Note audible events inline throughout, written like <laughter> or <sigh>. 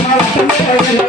I'm gonna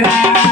Thank <laughs> you.